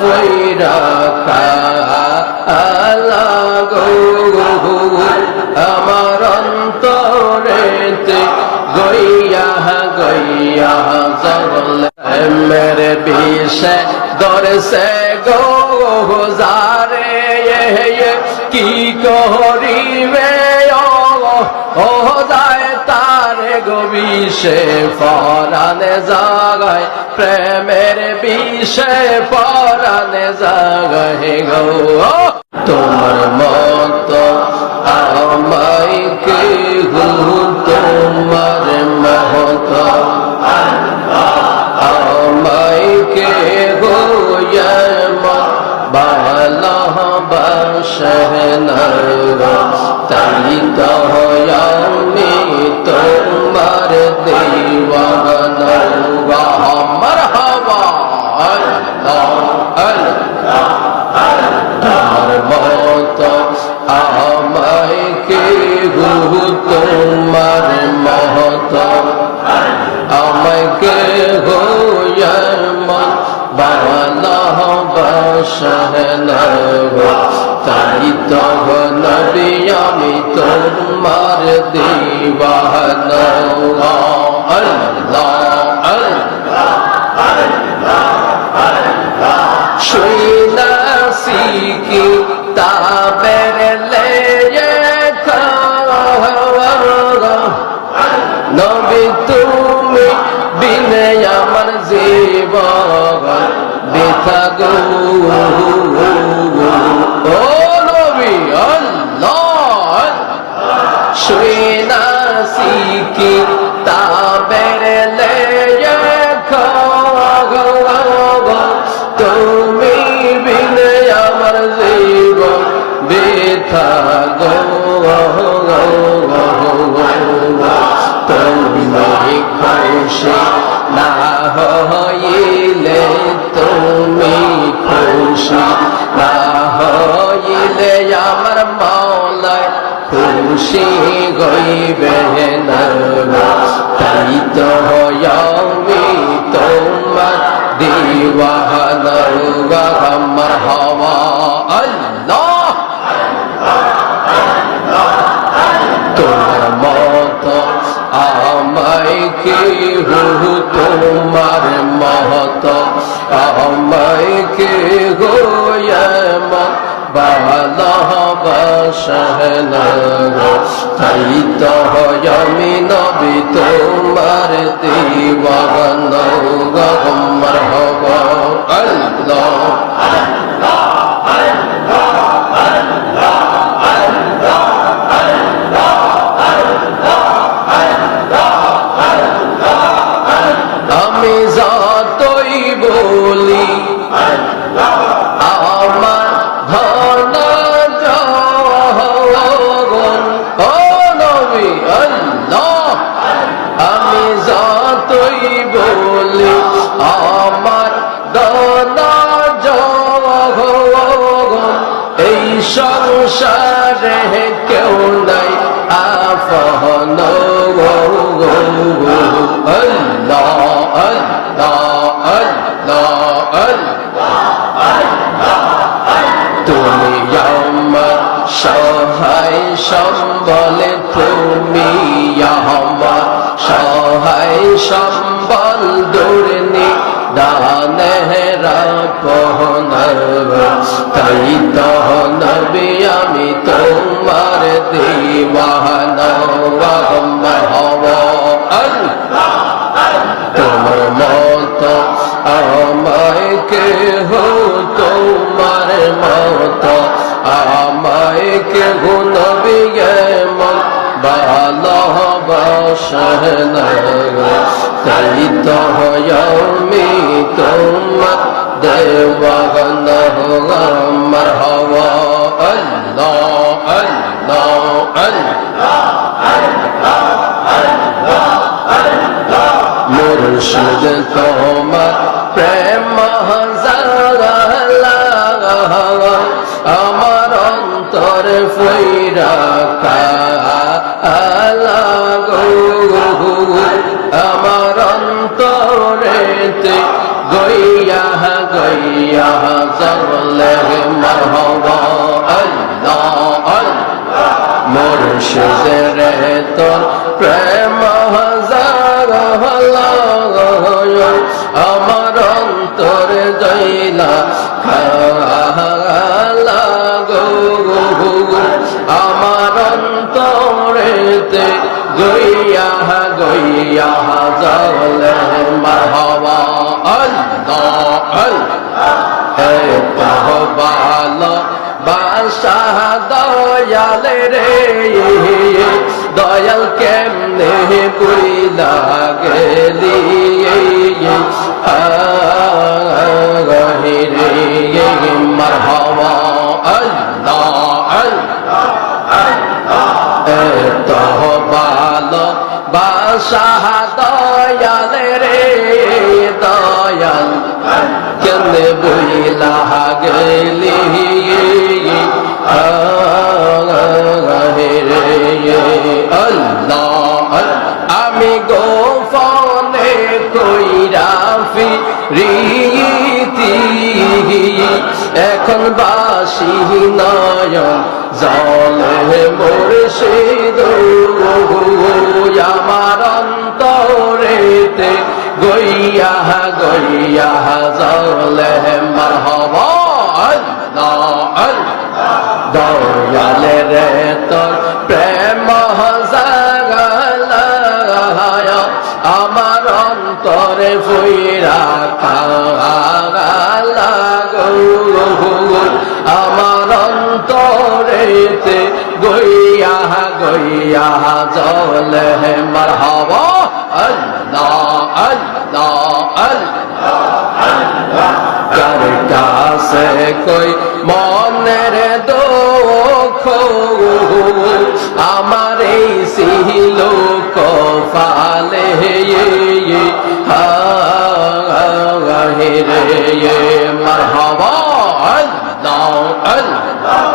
ফইরা কালা গো আমার অন্তরেতে গইয়া গইয়া জগল মেরে বিষে দরসে গো যারে কি করিবে ও যায় তারে গো বিষে পরানে জাগায় প্রেমের বিষে পরানে জাগায় গো তোমার মত আমায় কে গো তোমার মহত আমায় কে গো ভালোবাসে না তাই তো আমি তোমার দিওয়ানা মারহাবা আল্লাহ আল্লাহ তোমার মত আমায় কে গো তোমার মহত আমায় কে গো ভালোবাসে না তাই তো নবী আমি তোমার দিওয়ানা আল্লাহ আল্লাহ শুনাছি কি তাবের লেখা নবী তুমি বিনে আমার জীবন বৃথা গো ও নবী আল্লাহ শুনাছি কি তাবের লেখা তুমি বিনে আমার জীবন বৃথা গো তুমি খুশি না হইলে তুমি খুশি না হইলে আমার মাওলায় খুশি হইবে না তাই তো আমি তোমার দিওয়ানা মারহাবা আল্লাহ তোমার মত আমায় কে গো তোমার মহত আমায় কে গো ভালোবাসে না তাই তো আমি নবী তোমার দিওয়ানা মারহাবা আল্লাহ আমি যতই বলি আমার ধন জগন ও নবী আল্লাহ আমি যতই বলি আমার ধন জগন এই সংসারে কেউ নাই আপন আল্লাহ তুমি আমার সহায় সম্বলে তুমি আমার সহায় সম্বল দুর্নি দানে রাপন তাই তো নবী আমি তোমার দিওয়ানা মারহাবা আল্লাহ তোমার মত আমায় কে হো তোমার মত আমায় কে গো নবী মন ভালোবাসে না তাই তো আমি তোমার দিওয়ানা মারহাবা আল্লাহ আল্লাহ মুর্শিদ তোমার প্রেম আমার অন্তর ফইরা কালা গো আমার অন্তরেতে গইয়া গইয়া মুর্শিদের তোর প্রেম জাগলো আমার অন্তর জইলা লাগো আমার অন্তরেতে গইয়া গইয়া জলে মারহাবা আল্লাহ আল্লাহ ভালো বাসাহ দয়াল রে দয়াল কেমনে বুইলা গেলি রে মারহাবা আল্লাহ আল্লাহ এত ভালো বাসাহ দয়াল রে দয়াল কেমনে বুইলা গেলি আল্লাহ আমি গোপনে কইরা ফিরিতি এখন বাসি নয়ন জলে মুর্শিদ আমার অন্তরেতে গইয়া গইয়া জলে মারহাবা আল্লাহ আল্লাহ দয়াল রে তোর প্রেম জাগলো আমার অন্তরে ফুইরা লাগো আমার অন্তরেতে গইয়া গইয়া জলে মারহাবা আল্লাহ আল্লাহ আল্লাহ কার কাছে কই মনের দুঃখ আমার এই ছিল কপালে রে মারহাবা আল্লাহ আল্লাহ